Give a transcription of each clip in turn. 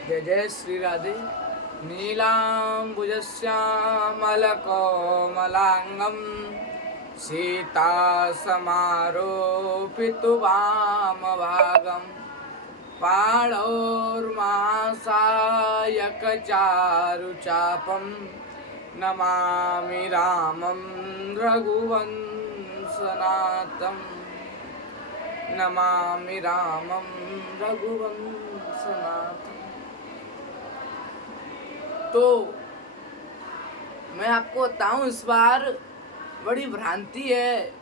जय जय श्री राधे। नीलाम्बुजश्यामलकोमलाङ्गं सीतासमारोपितवामभागं पाणोर्मासायकचारुचापं नमामि रामं रघुवंशनाथम् नमामि रामं रघुवंशनाथम्। तो मैं आपको बताऊं, इस बार बड़ी भ्रांति है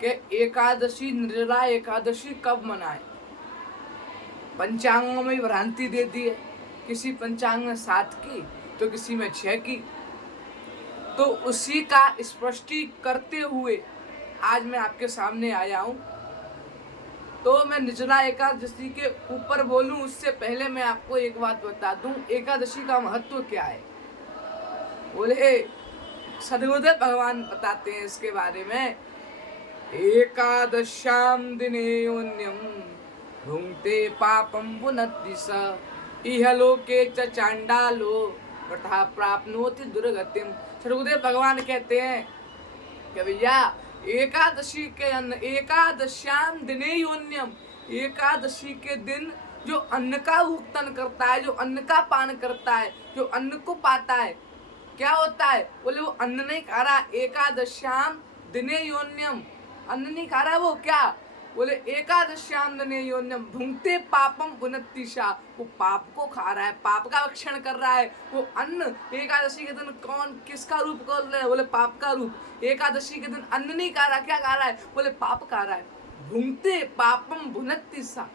कि एकादशी, निर्जला एकादशी कब मनाएं। पंचांगों में भ्रांति दे दी है, किसी पंचांग में 7 की तो किसी में 6 की। तो उसी का स्पष्टी करते हुए आज मैं आपके सामने आया हूं। तो मैं निर्जला एकादशी के ऊपर बोलूं उससे पहले मैं आपको एक बात बता दूं, एकादशी का महत्व क्या है। बोले सदगुरुदेव भगवान बताते हैं इसके बारे में। एकादश्याम दिने योन्यम भुंक्ते पापम पुनत्ति स इहलोके च चांडालो तथा प्राप्नोति दुर्गतिम। सदगुरुदेव भगवान कहते हैं कि भैया एकादशी के अन्न, एकादश्याम दिने योन्यम, एकादशी के दिन जो अन्न का भुगतान करता है, जो अन्न का पान करता है, जो अन्न को पाता है, क्या होता है। बोले वो अन्न नहीं खा रहा। एकादश्याम दिने योन्यम, अन्न नहीं खा रहा वो क्या। बोले एकादश्याम दिने योन्यम भुंक्ते पापम पुनत्तिशा, वो पाप को खा रहा है, पाप का भक्षण कर रहा है। वो अन्न एकादशी के दिन कौन किसका रूप कर रहा है। बोले पाप का रूप। एकादशी के दिन अन्न नहीं खा रहा, क्या खा रहा है। बोले पाप खा रहा है। भुंक्ते पापम पुनत्तिशा।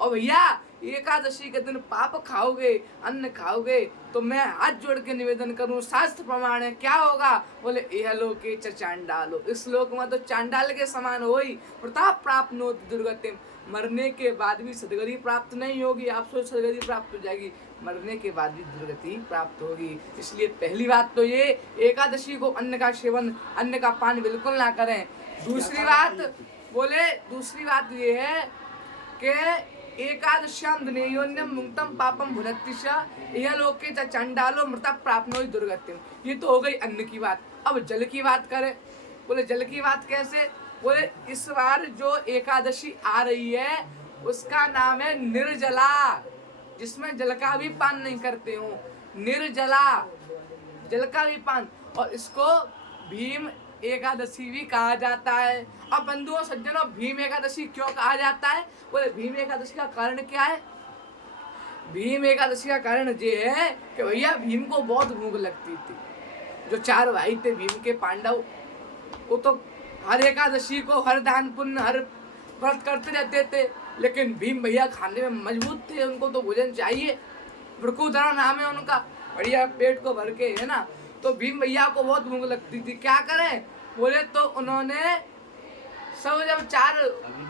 और भैया एकादशी के दिन पाप खाओगे, अन्न खाओगे, तो मैं हाथ जोड़ के निवेदन करूं, शास्त्र प्रमाण है, क्या होगा। बोले इहलोके च चांडालो, इस लोक में तो चांडाल के समान होई प्रताप प्राप्त दुर्गतिम। मरने के बाद भी सदगति प्राप्त नहीं होगी। आप सोच सदगति प्राप्त हो जाएगी, मरने के बाद भी दुर्गति प्राप्त होगी। इसलिए पहली बात तो ये, एकादशी को अन्न का सेवन, अन्न का पान बिल्कुल ना करें। दूसरी बात ये है कि एकादश्याम दिने योन्यम मुक्तम पापम भुनत्तिशा इहलोके च चांडालो मृता प्राप्नोति दुर्गतिम। ये तो हो गई अन्न की बात। अब जल की बात करें। बोले जल की बात कैसे। बोले इस बार जो एकादशी आ रही है उसका नाम है निर्जला, जिसमें जल का भी पान नहीं करते हो। निर्जला, जल का भी पान। और इसको भीम एकादशी भी कहा जाता है। अब बंधुओं सज्जनों, भीम एकादशी क्यों कहा जाता है। बोले भीम एकादशी का कारण क्या है। भीम एकादशी का कारण ये है कि भैया भीम को बहुत भूख लगती थी। जो 4 भाई थे भीम के, पांडव, वो तो हर एकादशी को हर दान पुण्य हर व्रत करते रहते थे। लेकिन भीम भैया खाने में मजबूत थे, उनको तो भोजन चाहिए। वृकोदरा नाम है उनका, बढ़िया पेट को भर के, है ना। तो भीम भैया को बहुत भूख लगती थी, क्या करें। बोले तो उन्होंने सब, जब 4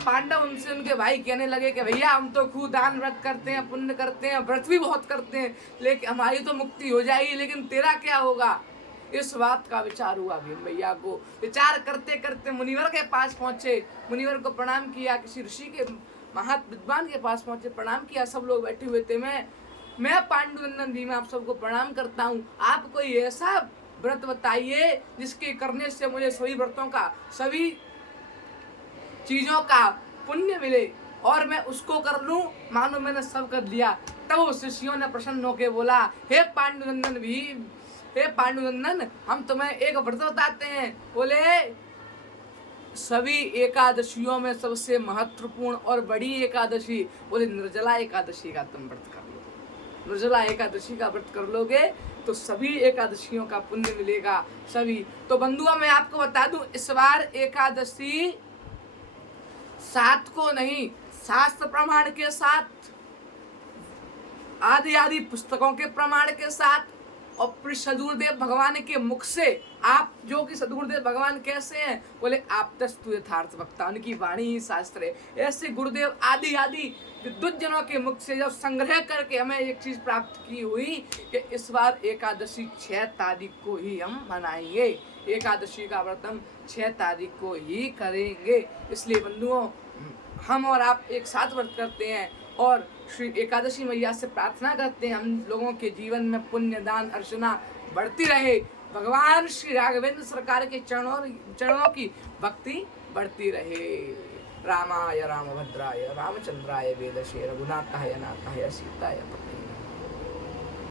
पांडव उनसे उनके भाई कहने लगे कि भैया हम तो खूब दान व्रत करते हैं, पुण्य करते हैं, व्रत भी बहुत करते हैं, लेकिन हमारी तो मुक्ति हो जाएगी, लेकिन तेरा क्या होगा। इस बात का विचार हुआ भीम भैया को। विचार करते करते मुनिवर के पास पहुंचे, मुनिवर को प्रणाम किया, किसी ऋषि के महात विद्वान के पास पहुंचे, प्रणाम किया। सब लोग बैठे हुए थे। मैं पांडुनंदन भीम आप सबको प्रणाम करता हूँ। आप कोई ऐसा व्रत बताइए जिसके करने से मुझे सभी व्रतों का, सभी चीजों का पुण्य मिले और मैं उसको कर लूं, मानो मैंने सब कर लिया। तब उस शिष्यों ने प्रसन्न होकर बोला, हे पांडुनंदन भीम, हे पांडुनंदन, हम तुम्हें एक व्रत बताते हैं। बोले सभी एकादशियों में सबसे महत्वपूर्ण और बड़ी एकादशी, बोले निर्जला एकादशी का तुम व्रत कर लो। निर्जला एकादशी का व्रत कर लोगे तो सभी एकादशियों का पुण्य मिलेगा। सभी तो बंधुओं, मैं आपको बता दूं, इस बार एकादशी 7 को नहीं, शास्त्र प्रमाण के साथ, आदि पुस्तकों के प्रमाण के साथ, और सदगुरुदेव भगवान के मुख से, आप जो कि सदगुरुदेव भगवान कैसे हैं। बोले आप तस्तु यथार्थ वक्ता, उनकी वाणी ही शास्त्र है। ऐसे गुरुदेव आदि विद्वत जनों के मुख से जब संग्रह करके हमें एक चीज प्राप्त की हुई कि इस बार एकादशी 6 तारीख को ही हम मनाएंगे। एकादशी का व्रत हम 6 तारीख को ही करेंगे। इसलिए बंधुओं, हम और आप एक साथ व्रत करते हैं और श्री एकादशी मैया से प्रार्थना करते हैं हम लोगों के जीवन में पुण्य दान अर्चना बढ़ती रहे, भगवान श्री राघवेंद्र सरकार के चरणों की भक्ति बढ़ती रहे। रामाय रामभद्राय रामचंद्राय वेदसे रघुनाथाय नाथाय सीताय पतये।